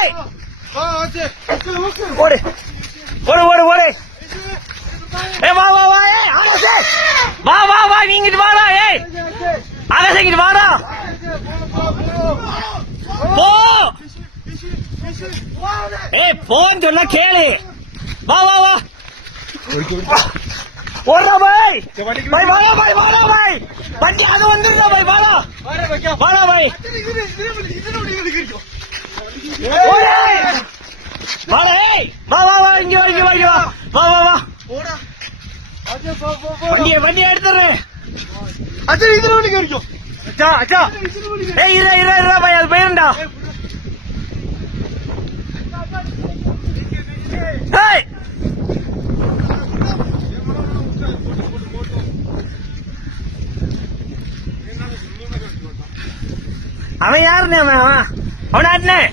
ஏய் ஓடு ஓடு ஓடு ஓடு ஏய் வா வா வா ஏய் ஆகாஷே வா வா வா நீங்க வாடா ஏய் ஆகாஷே இங்க வாடா போ ஏய் போன் சொன்னா கேளு வா வா வா ஓடுறா பாய் பாய் வாடா பாய் வாடா பாய் வண்டி அது வந்துருடா பாய் வாடா வாடா பாய் வாடா ஏய் வா வா வா இங்க வா வா வா வா ஓடா வண்டி எடுத்துறேன் அச்சா இதுல வண்டி கேறிக்கோ அச்சா அச்சா ஏய் இரு பாய் அது போயிரண்டா ஏய் அவன் யாருன்னு அவன் அவனாட்னே